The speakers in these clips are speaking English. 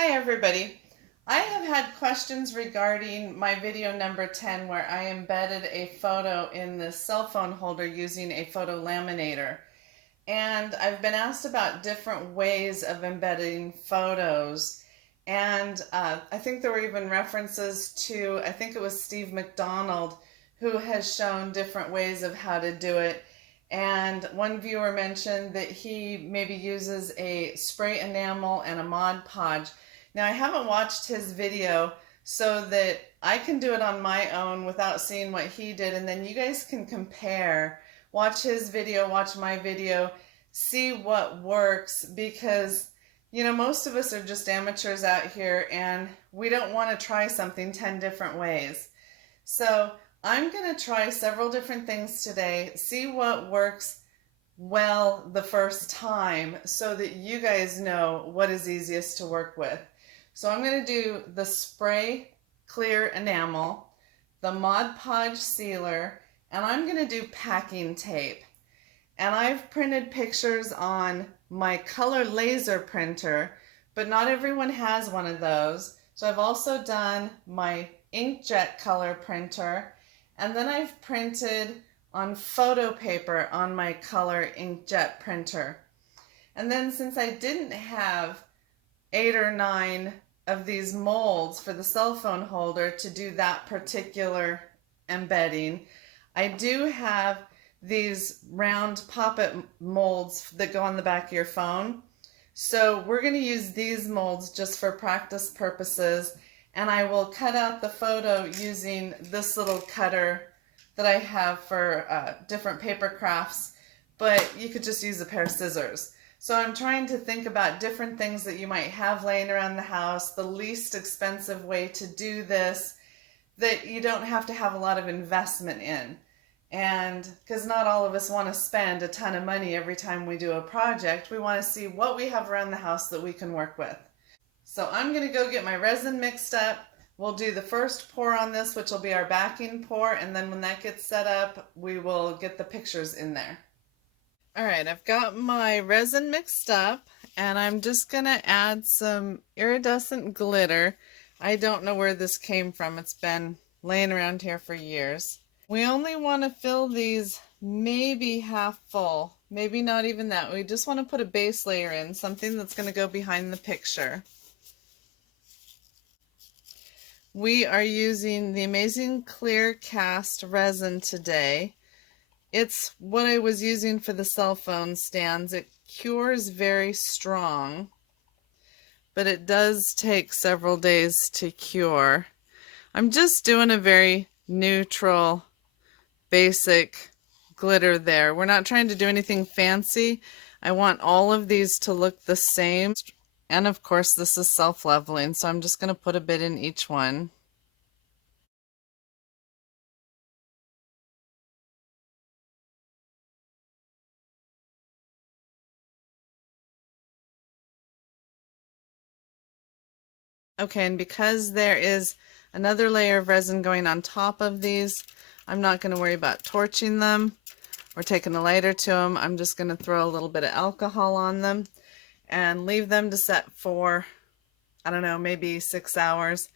Hi everybody. I have had questions regarding my video number 10 where I embedded a photo in the cell phone holder using a photo laminator. And I've been asked about different ways of embedding photos. And I think there were even references to, I think it was Steve McDonald, who has shown different ways of how to do it. And one viewer mentioned that he maybe uses a spray enamel and a Mod Podge. Now, I haven't watched his video so that I can do it on my own without seeing what he did, and then you guys can compare. Watch his video, watch my video, see what works, because most of us are just amateurs out here and we don't want to try something 10 different ways. So I'm going to try several different things today, see what works well the first time so that you guys know what is easiest to work with. So I'm going to do the spray clear enamel, the Mod Podge sealer, and I'm going to do packing tape. And I've printed pictures on my color laser printer, but not everyone has one of those. So I've also done my inkjet color printer, and then I've printed on photo paper on my color inkjet printer. And then since I didn't have 8 or 9 of these molds for the cell phone holder to do that particular embedding, I do have these round pop-it molds that go on the back of your phone. So we're going to use these molds just for practice purposes, and I will cut out the photo using this little cutter that I have for different paper crafts, but you could just use a pair of scissors. So I'm trying to think about different things that you might have laying around the house, the least expensive way to do this that you don't have to have a lot of investment in. And because not all of us want to spend a ton of money every time we do a project, we want to see what we have around the house that we can work with. So I'm going to go get my resin mixed up. We'll do the first pour on this, which will be our backing pour, and then when that gets set up, we will get the pictures in there. All right, I've got my resin mixed up, and I'm just going to add some iridescent glitter. I don't know where this came from. It's been laying around here for years. We only want to fill these maybe half full, maybe not even that. We just want to put a base layer in, something that's going to go behind the picture. We are using the Amazing Clear Cast resin today. It's what I was using for the cell phone stands. It cures very strong, but it does take several days to cure. I'm just doing a very neutral, basic glitter there. We're not trying to do anything fancy. I want all of these to look the same. And of course, this is self-leveling, so I'm just going to put a bit in each one. Okay, and because there is another layer of resin going on top of these, I'm not going to worry about torching them or taking a lighter to them. I'm just going to throw a little bit of alcohol on them and leave them to set for, I don't know, maybe 6 hours.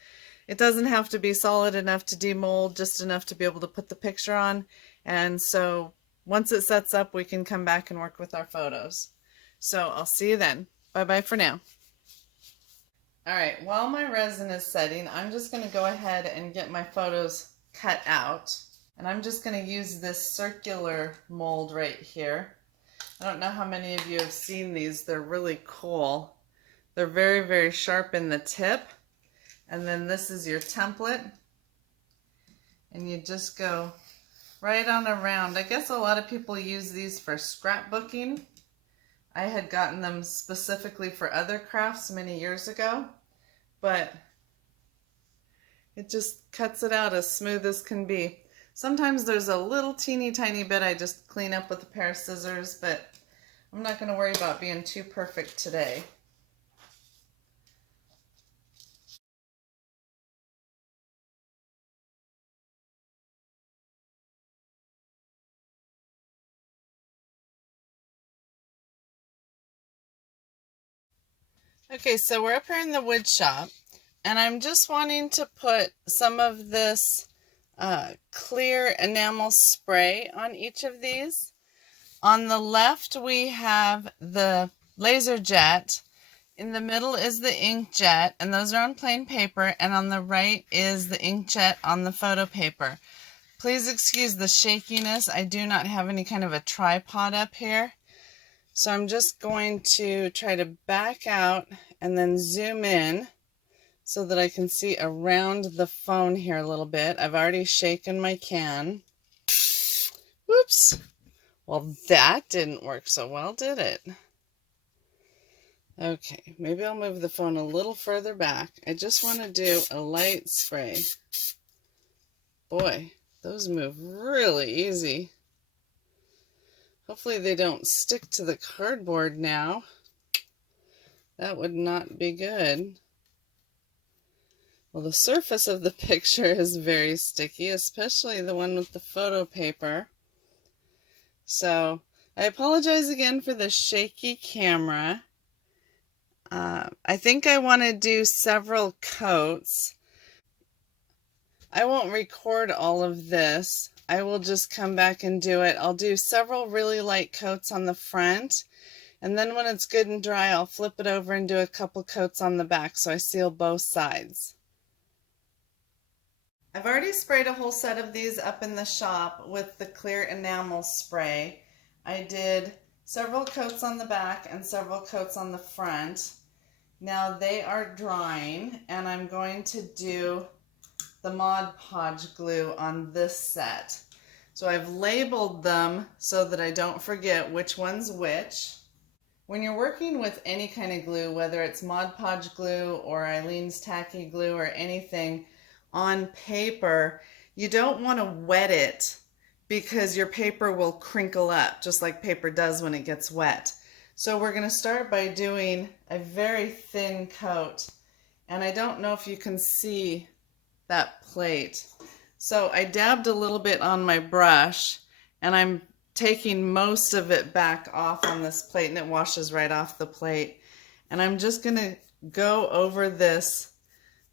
It doesn't have to be solid enough to demold, just enough to be able to put the picture on. And so once it sets up, we can come back and work with our photos. So I'll see you then. Bye-bye for now. All right, while my resin is setting, I'm just going to go ahead and get my photos cut out. And I'm just going to use this circular mold right here. I don't know how many of you have seen these. They're really cool. They're very, very sharp in the tip. And then this is your template. And you just go right on around. I guess a lot of people use these for scrapbooking. I had gotten them specifically for other crafts many years ago, but it just cuts it out as smooth as can be. Sometimes there's a little teeny tiny bit I just clean up with a pair of scissors, but I'm not going to worry about being too perfect today. Okay, so we're up here in the wood shop, and I'm just wanting to put some of this clear enamel spray on each of these. On the left, we have the laser jet. In the middle is the inkjet, and those are on plain paper, and on the right is the inkjet on the photo paper. Please excuse the shakiness. I do not have any kind of a tripod up here. So I'm just going to try to back out and then zoom in so that I can see around the phone here a little bit. I've already shaken my can. Whoops. Well, that didn't work so well, did it? Okay, maybe I'll move the phone a little further back. I just want to do a light spray. Boy, those move really easy. Hopefully they don't stick to the cardboard now. That would not be good. Well, the surface of the picture is very sticky, especially the one with the photo paper. So I apologize again for the shaky camera. I think I want to do several coats. I won't record all of this. I will just come back and do it. I'll do several really light coats on the front, and then when it's good and dry, I'll flip it over and do a couple coats on the back so I seal both sides. I've already sprayed a whole set of these up in the shop with the clear enamel spray. I did several coats on the back and several coats on the front. Now they are drying, and I'm going to do the Mod Podge glue on this set. So I've labeled them so that I don't forget which one's which. When you're working with any kind of glue, whether it's Mod Podge glue or Aleene's Tacky glue or anything on paper, you don't want to wet it because your paper will crinkle up just like paper does when it gets wet. So we're going to start by doing a very thin coat, and I don't know if you can see that plate. So I dabbed a little bit on my brush, and I'm taking most of it back off on this plate, and it washes right off the plate. And I'm just going to go over this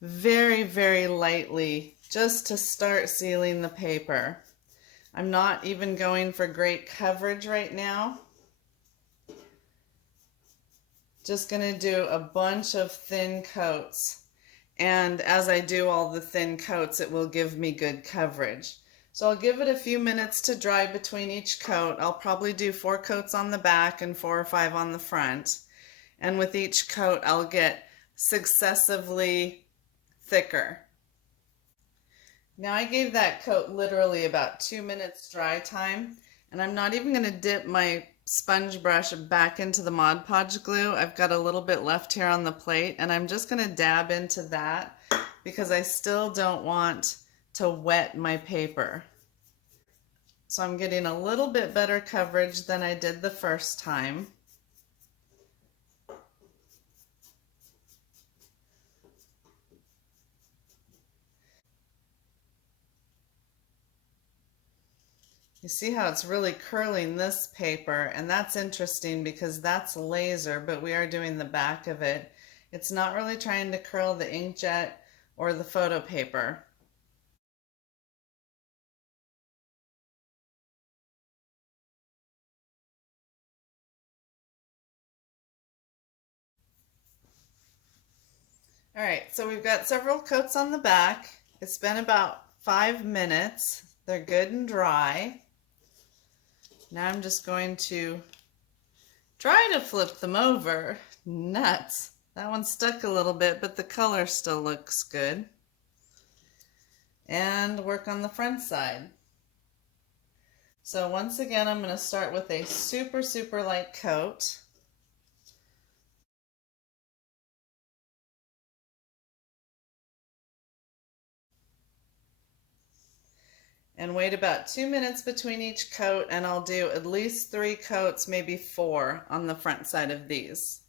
very, very lightly just to start sealing the paper. I'm not even going for great coverage right now. Just going to do a bunch of thin coats. And as I do all the thin coats, it will give me good coverage. So I'll give it a few minutes to dry between each coat. I'll probably do 4 coats on the back and 4 or 5 on the front. And with each coat, I'll get successively thicker. Now I gave that coat literally about 2 minutes dry time, and I'm not even going to dip my sponge brush back into the Mod Podge glue. I've got a little bit left here on the plate, and I'm just going to dab into that because I still don't want to wet my paper. So I'm getting a little bit better coverage than I did the first time. You see how it's really curling this paper, and that's interesting because that's laser, but we are doing the back of it. It's not really trying to curl the inkjet or the photo paper. All right, so we've got several coats on the back. It's been about 5 minutes. They're good and dry. Now I'm just going to try to flip them over. Nuts. That one stuck a little bit, but the color still looks good. And work on the front side. So once again, I'm going to start with a super, super light coat. And wait about 2 minutes between each coat, and I'll do at least 3 coats, maybe 4 on the front side of these.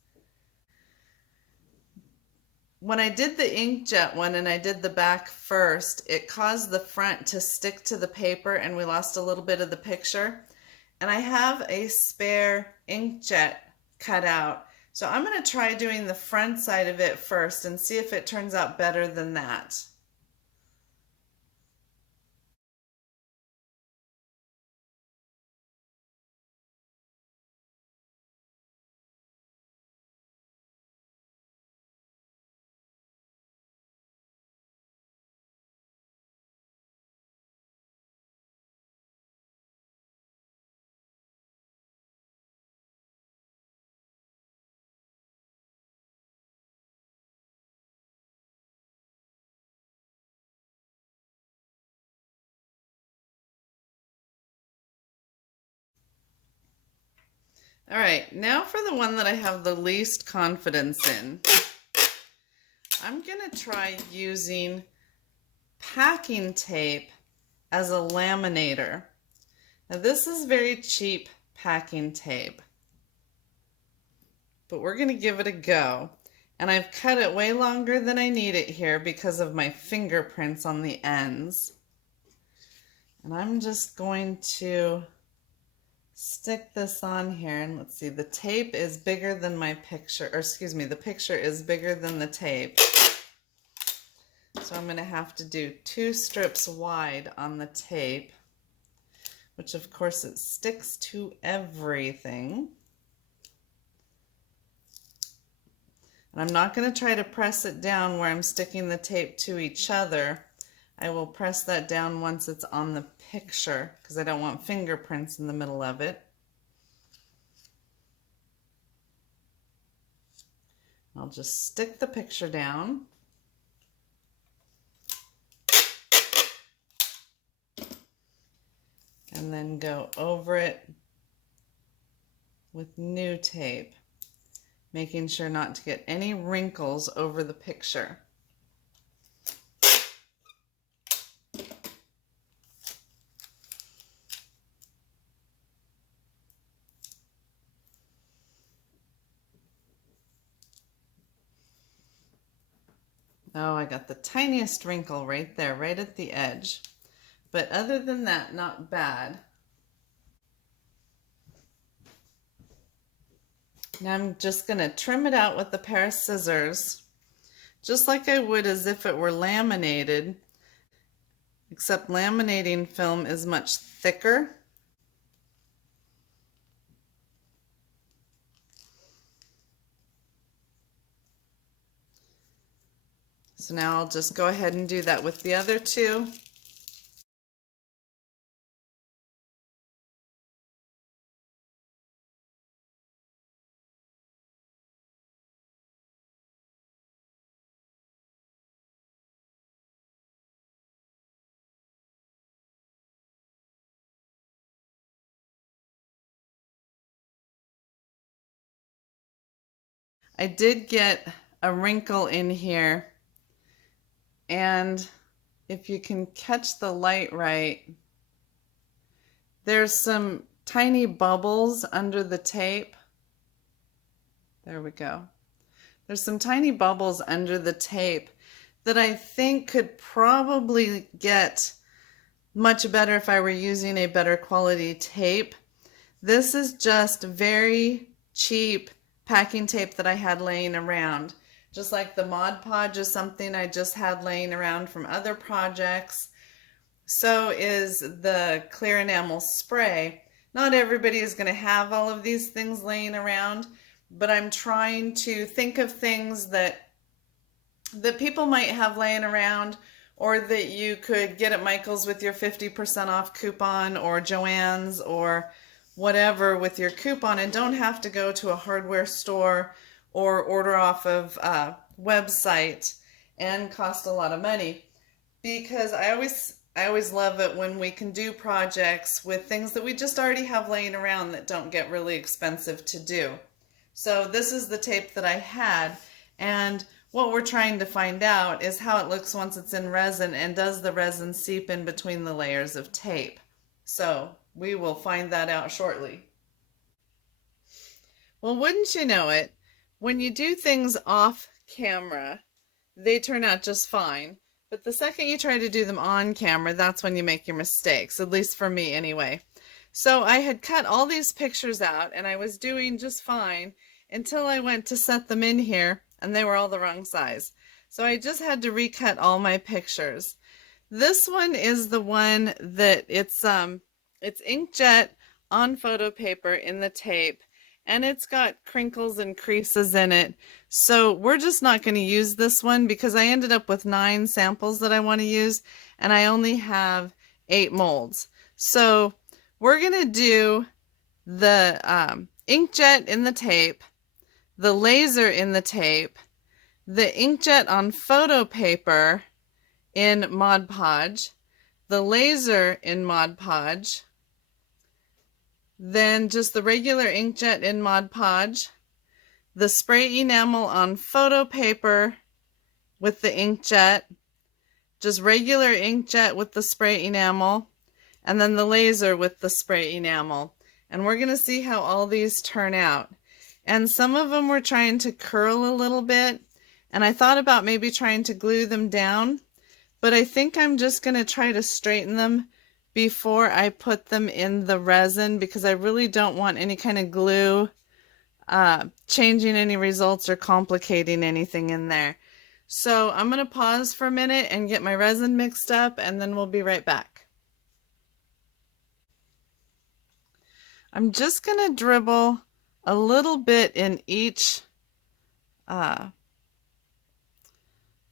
When I did the inkjet one and I did the back first, it caused the front to stick to the paper and we lost a little bit of the picture. And I have a spare inkjet cut out, So I'm going to try doing the front side of it first and see if it turns out better than that. All right, now for the one that I have the least confidence in. I'm going to try using packing tape as a laminator. Now this is very cheap packing tape, but we're going to give it a go. And I've cut it way longer than I need it here because of my fingerprints on the ends. And I'm just going to stick this on here, and let's see, the tape is bigger than my picture, or excuse me, the picture is bigger than the tape. So I'm going to have to do 2 strips wide on the tape, which of course it sticks to everything. And I'm not going to try to press it down where I'm sticking the tape to each other. I will press that down once it's on the picture because I don't want fingerprints in the middle of it. I'll just stick the picture down. And then go over it with new tape, making sure not to get any wrinkles over the picture. Oh, I got the tiniest wrinkle right there, right at the edge. But other than that, not bad. Now I'm just going to trim it out with a pair of scissors, just like I would as if it were laminated, except laminating film is much thicker. So now I'll just go ahead and do that with the other 2. I did get a wrinkle in here, and if you can catch the light right, there's some tiny bubbles under the tape. There we go. There's some tiny bubbles under the tape that I think could probably get much better if I were using a better quality tape. This is just very cheap packing tape that I had laying around. Just like the Mod Podge is something I just had laying around from other projects. So is the clear enamel spray. Not everybody is going to have all of these things laying around, but I'm trying to think of things that people might have laying around, or that you could get at Michael's with your 50% off coupon, or Joann's, or whatever with your coupon, and don't have to go to a hardware store or order off of a website and cost a lot of money. Because I always love it when we can do projects with things that we just already have laying around that don't get really expensive to do. So this is the tape that I had, and what we're trying to find out is how it looks once it's in resin, and does the resin seep in between the layers of tape. So we will find that out shortly. Well, wouldn't you know it, when you do things off camera, they turn out just fine. But the second you try to do them on camera, that's when you make your mistakes, at least for me anyway. So I had cut all these pictures out, and I was doing just fine. until I went to set them in here and they were all the wrong size. So I just had to recut all my pictures. This one is the one that it's inkjet on photo paper in the tape, and it's got crinkles and creases in it. So we're just not going to use this one because I ended up with 9 samples that I want to use, and I only have 8 molds. So we're going to do the inkjet in the tape, the laser in the tape, the inkjet on photo paper in Mod Podge, the laser in Mod Podge, then just the regular inkjet in Mod Podge, the spray enamel on photo paper with the inkjet, just regular inkjet with the spray enamel, and then the laser with the spray enamel. And we're going to see how all these turn out. And some of them were trying to curl a little bit, and I thought about maybe trying to glue them down, but I think I'm just going to try to straighten them before I put them in the resin because I really don't want any kind of glue changing any results or complicating anything in there. So I'm going to pause for a minute and get my resin mixed up, and then we'll be right back. I'm just going to dribble a little bit in each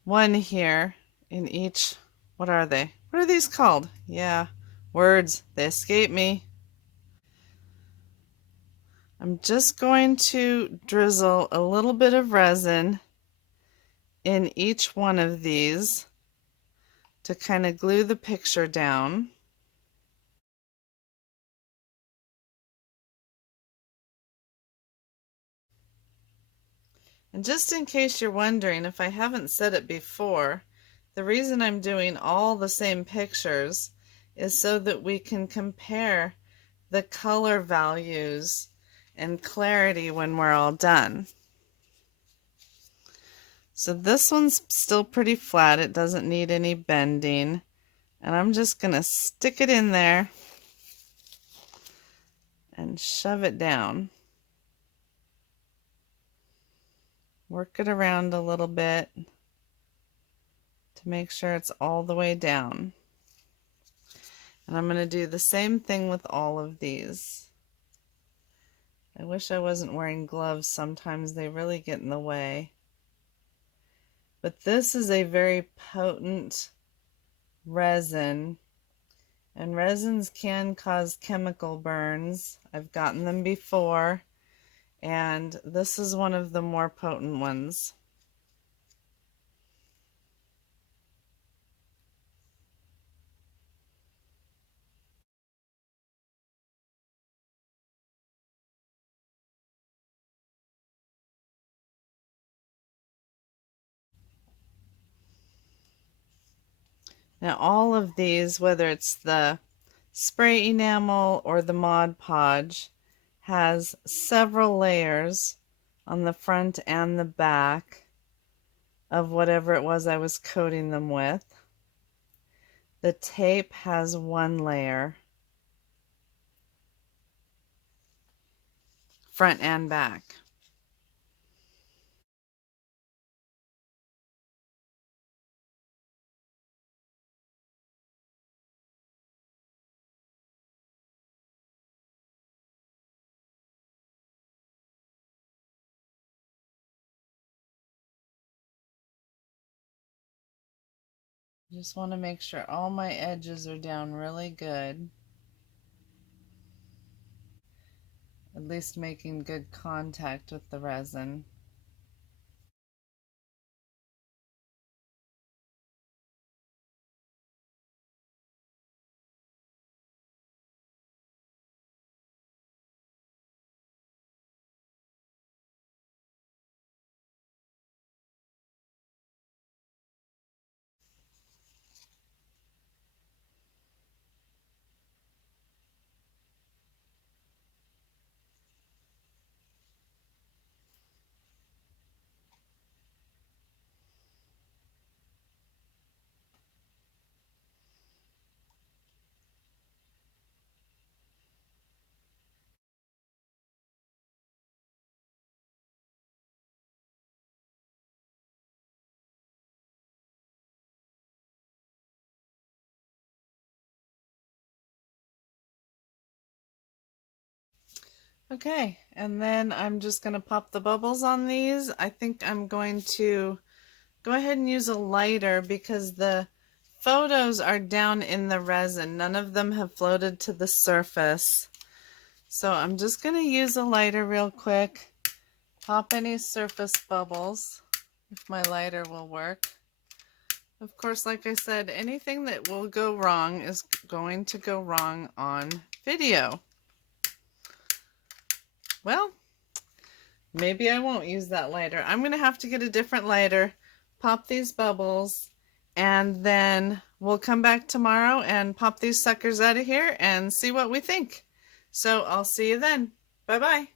one here, in each, what are they? What are these called? Yeah, words, they escape me. I'm just going to drizzle a little bit of resin in each one of these to kind of glue the picture down. And just in case you're wondering, if I haven't said it before, the reason I'm doing all the same pictures is so that we can compare the color values and clarity when we're all done. So this one's still pretty flat, it doesn't need any bending, and I'm just going to stick it in there and shove it down. Work it around a little bit to make sure it's all the way down. And I'm going to do the same thing with all of these. I wish I wasn't wearing gloves. Sometimes they really get in the way. But this is a very potent resin, and resins can cause chemical burns. I've gotten them before, and this is one of the more potent ones. Now all of these, whether it's the spray enamel or the Mod Podge, has several layers on the front and the back of whatever it was I was coating them with. The tape has one layer, front and back. Just want to make sure all my edges are down really good. At least making good contact with the resin. Okay, and then I'm just going to pop the bubbles on these. I think I'm going to go ahead and use a lighter because the photos are down in the resin. None of them have floated to the surface. So I'm just going to use a lighter real quick, pop any surface bubbles, if my lighter will work. Of course, like I said, anything that will go wrong is going to go wrong on video. Well, maybe I won't use that lighter. I'm going to have to get a different lighter, pop these bubbles, and then we'll come back tomorrow and pop these suckers out of here and see what we think. So I'll see you then. Bye-bye.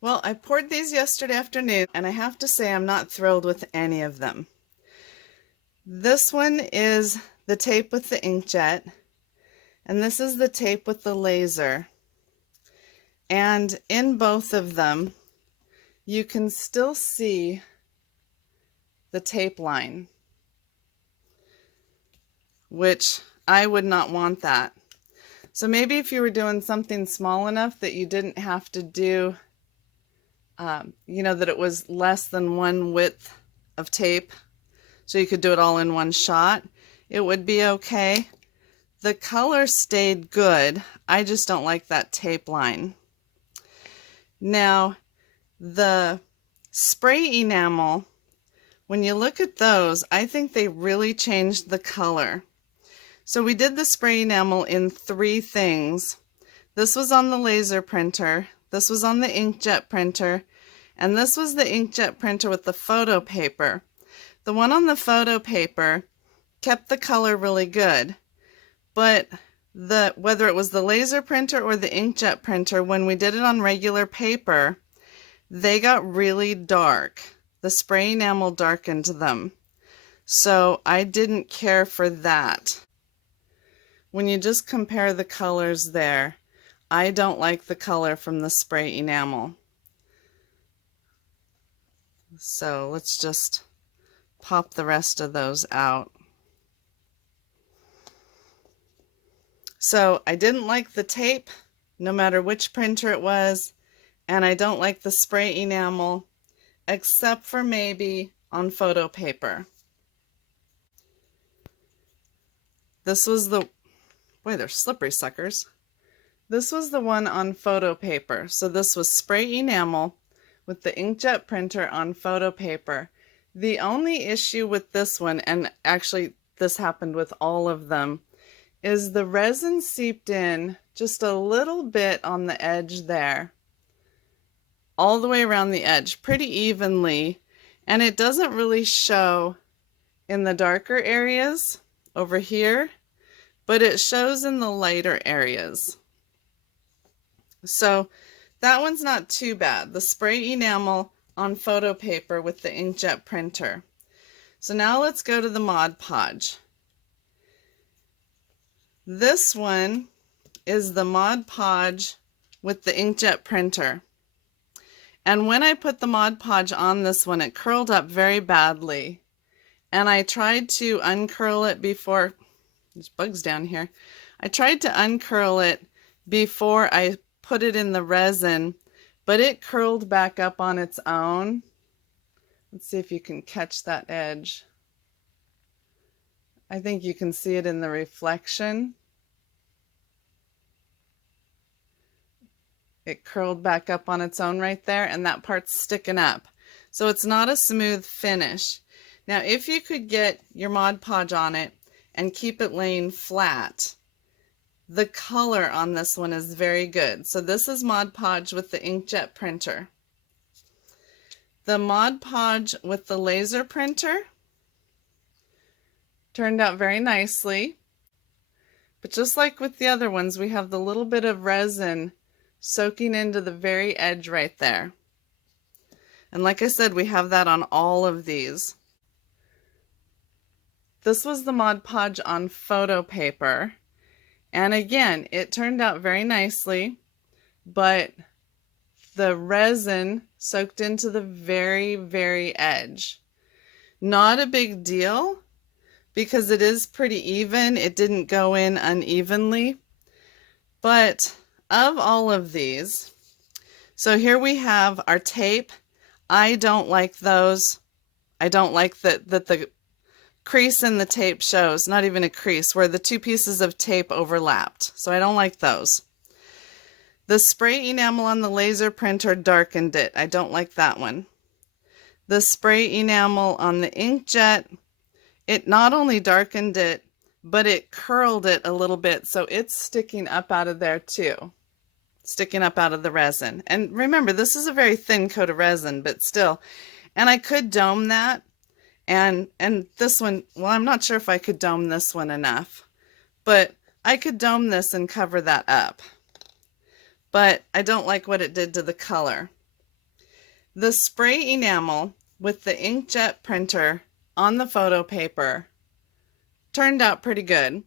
Well, I poured these yesterday afternoon, and I have to say I'm not thrilled with any of them. This one is the tape with the inkjet, and this is the tape with the laser. And in both of them, you can still see the tape line, which I would not want that. So maybe if you were doing something small enough that you didn't have to do, that it was less than one width of tape, so you could do it all in one shot, it would be okay. The color stayed good. I just don't like that tape line. Now, the spray enamel, when you look at those, I think they really changed the color. So we did the spray enamel in 3 things. This was on the laser printer, this was on the inkjet printer, and this was the inkjet printer with the photo paper. The one on the photo paper kept the color really good, but whether it was the laser printer or the inkjet printer, when we did it on regular paper, they got really dark. The spray enamel darkened them. So I didn't care for that. When you just compare the colors there, I don't like the color from the spray enamel. So let's just pop the rest of those out. So I didn't like the tape, no matter which printer it was, and I don't like the spray enamel, except for maybe on photo paper. This was the, boy, they're slippery suckers. This was the one on photo paper. So this was spray enamel with the inkjet printer on photo paper. The only issue with this one, and actually this happened with all of them, is the resin seeped in just a little bit on the edge there, all the way around the edge, pretty evenly, and it doesn't really show in the darker areas over here, but it shows in the lighter areas. So that one's not too bad, the spray enamel on photo paper with the inkjet printer. So now let's go to the Mod Podge. This one is the Mod Podge with the inkjet printer. And when I put the Mod Podge on this one, it curled up very badly. And I tried to uncurl it before, there's bugs down here. I tried to uncurl it before I put it in the resin, but it curled back up on its own. Let's see if you can catch that edge. I think you can see it in the reflection. It curled back up on its own right there, and that part's sticking up. So it's not a smooth finish. Now, if you could get your Mod Podge on it and keep it laying flat, the color on this one is very good. So this is Mod Podge with the inkjet printer. The Mod Podge with the laser printer turned out very nicely. But just like with the other ones, we have the little bit of resin soaking into the very edge right there. And like I said, we have that on all of these. This was the Mod Podge on photo paper. And again, it turned out very nicely, but the resin soaked into the very, very edge. Not a big deal, because it is pretty even. It didn't go in unevenly. But of all of these, so here we have our tape. I don't like those. I don't like that the crease in the tape shows, not even a crease, where the two pieces of tape overlapped. So I don't like those. The spray enamel on the laser printer darkened it. I don't like that one. The spray enamel on the inkjet, it not only darkened it, but it curled it a little bit, so it's sticking up out of there too. Sticking up out of the resin. And remember, this is a very thin coat of resin, but still. And I could dome that. And this one, well, I'm not sure if I could dome this one enough, but I could dome this and cover that up. But I don't like what it did to the color. The spray enamel with the inkjet printer on the photo paper turned out pretty good,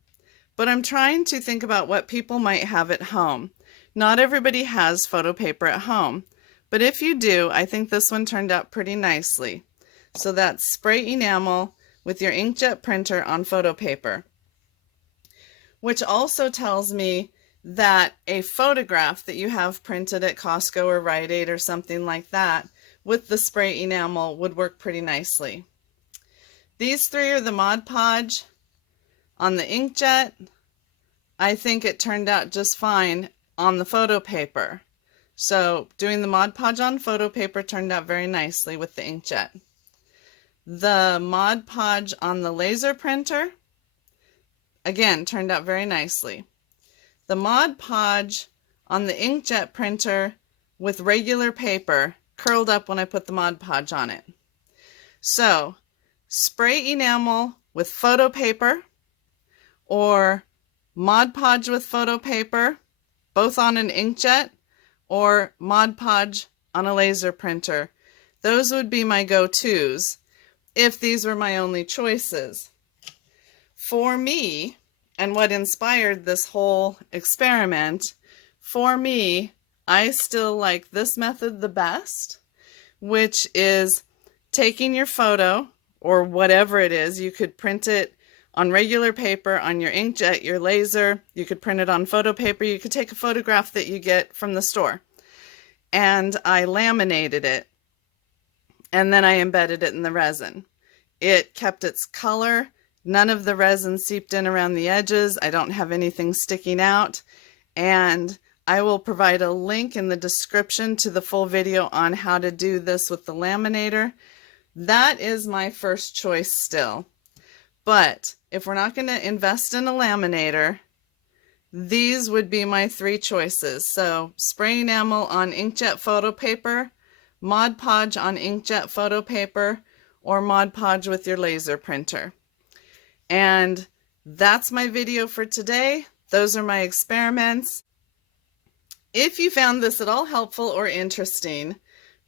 but I'm trying to think about what people might have at home. Not everybody has photo paper at home, but if you do, I think this one turned out pretty nicely. So that's spray enamel with your inkjet printer on photo paper, which also tells me that a photograph that you have printed at Costco or Rite Aid or something like that with the spray enamel would work pretty nicely. These three are the Mod Podge on the inkjet. I think it turned out just fine on the photo paper. So doing the Mod Podge on photo paper turned out very nicely with the inkjet. The Mod Podge on the laser printer, again, turned out very nicely. The Mod Podge on the inkjet printer with regular paper curled up when I put the Mod Podge on it. So, spray enamel with photo paper or Mod Podge with photo paper, both on an inkjet, or Mod Podge on a laser printer. Those would be my go-tos if these were my only choices. For me, and what inspired this whole experiment, for me, I still like this method the best, which is taking your photo, or whatever it is. You could print it on regular paper, on your inkjet, your laser. You could print it on photo paper. You could take a photograph that you get from the store. And I laminated it, and then I embedded it in the resin. It kept its color. None of the resin seeped in around the edges. I don't have anything sticking out. And I will provide a link in the description to the full video on how to do this with the laminator. That is my first choice still. But if we're not going to invest in a laminator, these would be my three choices. So spray enamel on inkjet photo paper, Mod Podge on inkjet photo paper, or Mod Podge with your laser printer. And that's my video for today. Those are my experiments. If you found this at all helpful or interesting,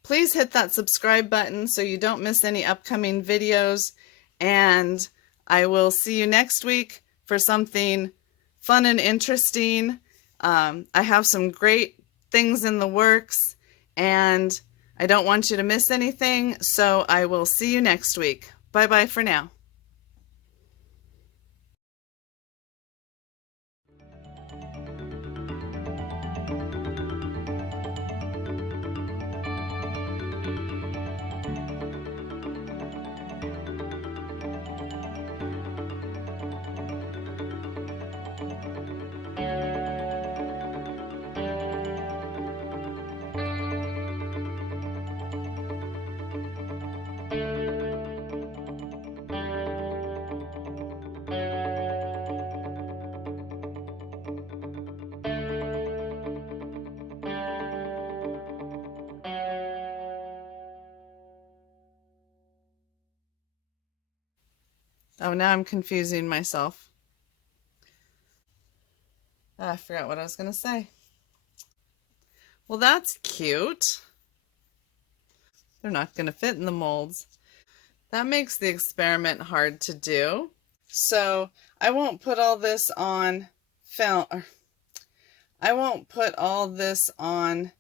please hit that subscribe button so you don't miss any upcoming videos. And I will see you next week for something fun and interesting. I have some great things in the works, and I don't want you to miss anything. So I will see you next week. Bye-bye for now. Oh, now I'm confusing myself. I forgot what I was going to say. Well, that's cute. They're not going to fit in the molds. That makes the experiment hard to do. So I won't put all this on film. I won't put all this on